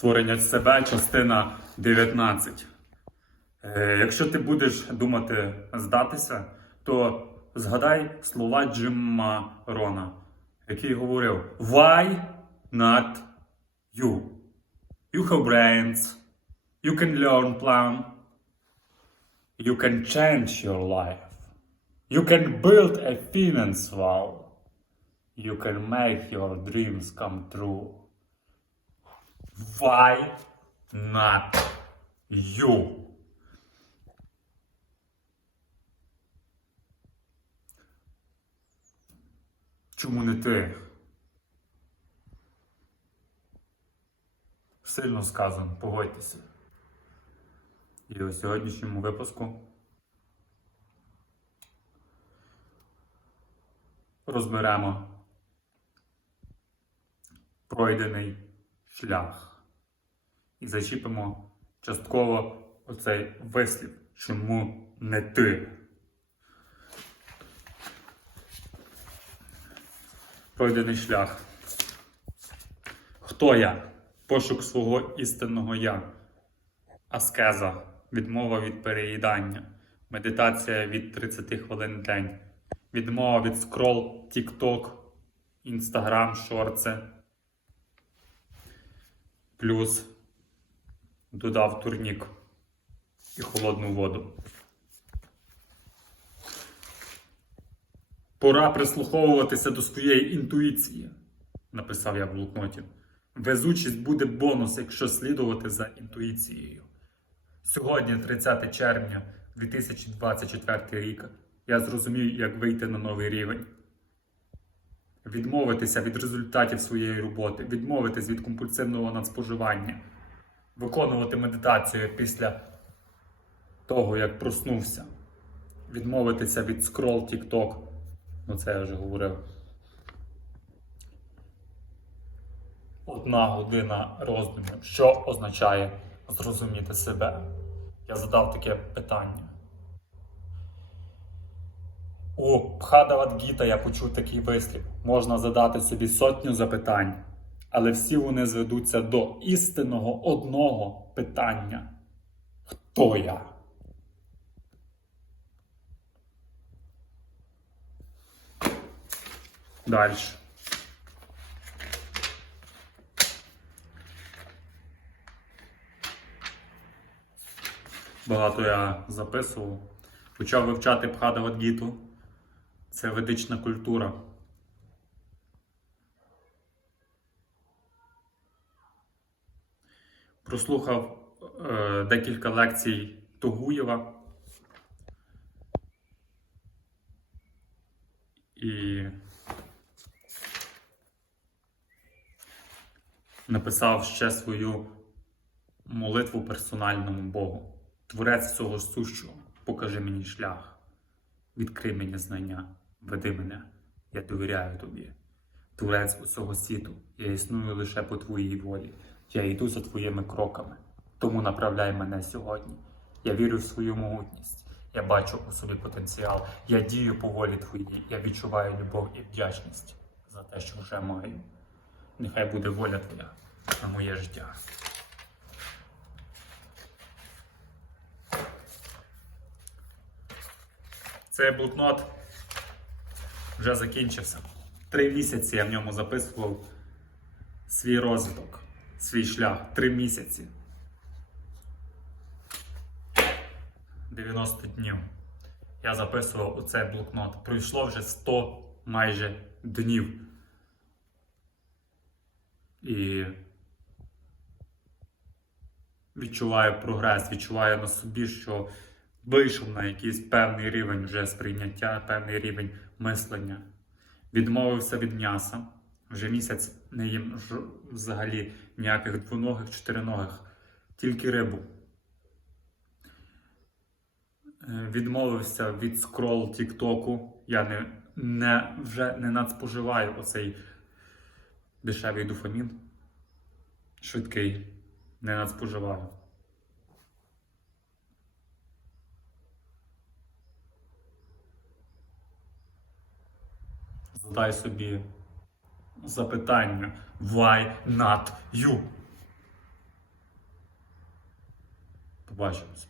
Створення себе, частина 19. Е, якщо ти будеш думати здатися, то згадай слова Джима Рона, який говорив: Why not you? You have brains, you can learn plan, you can change your life, you can build a finance wall, you can make your dreams come true. Why not you? Чому не ти? Сильно сказано, погодьтеся. І у сьогоднішньому випуску розберемо пройдений шлях і зачіпимо частково оцей вислів, чому не ти. Пройдений шлях. Хто я? Пошук свого істинного я. Аскеза, відмова від переїдання, медитація від 30 хвилин в день, відмова від скрол, TikTok, Instagram, шорти. Плюс додав турнік і холодну воду. Пора прислуховуватися до своєї інтуїції, написав я в блокноті. Везучість буде бонус, якщо слідувати за інтуїцією. Сьогодні, 30 червня 2024 рік, я зрозумів, як вийти на новий рівень. Відмовитися від результатів своєї роботи, відмовитись від компульсивного надспоживання, виконувати медитацію після того, як проснувся, відмовитися від скрол TikTok. Ну, це я вже говорив. Одна година роздумів. Що означає зрозуміти себе? Я задав таке питання. У Пхадавадгіта я почув такий вислів. Можна задати собі сотню запитань, але всі вони зведуться до істинного одного питання. Хто я? Далі. Багато я записував. Почав вивчати Бхадавадгіту. Це ведична культура. Прослухав е, декілька лекцій Тогуєва. І написав ще свою молитву персональному Богу. Творець цього сущого, покажи мені шлях, відкрий мені знання, веди мене, я довіряю тобі. Творець усього світу, я існую лише по твоїй волі. Я йду за твоїми кроками. Тому направляй мене сьогодні. Я вірю в свою могутність. Я бачу у собі потенціал. Я дію по волі твоїй. Я відчуваю любов і вдячність за те, що вже маю. Нехай буде воля твоя на моє життя. Цей блокнот вже закінчився. Три місяці я в ньому записував свій розвиток, свій шлях. Три місяці. 90 днів. Я записував у цей блокнот. Пройшло вже 100 майже днів. І відчуваю прогрес, відчуваю на собі, що вийшов на якийсь певний рівень вже сприйняття, певний рівень мислення. Відмовився від м'яса. Вже місяць не їм взагалі ніяких двоногих, чотириногих, тільки рибу. Е, Відмовився від скрол Тіктоку. Я не, не, вже не надспоживаю оцей дешевий дофамін. Швидкий. Не надспоживаю. Дай собі запитання Why not you? Побачимось.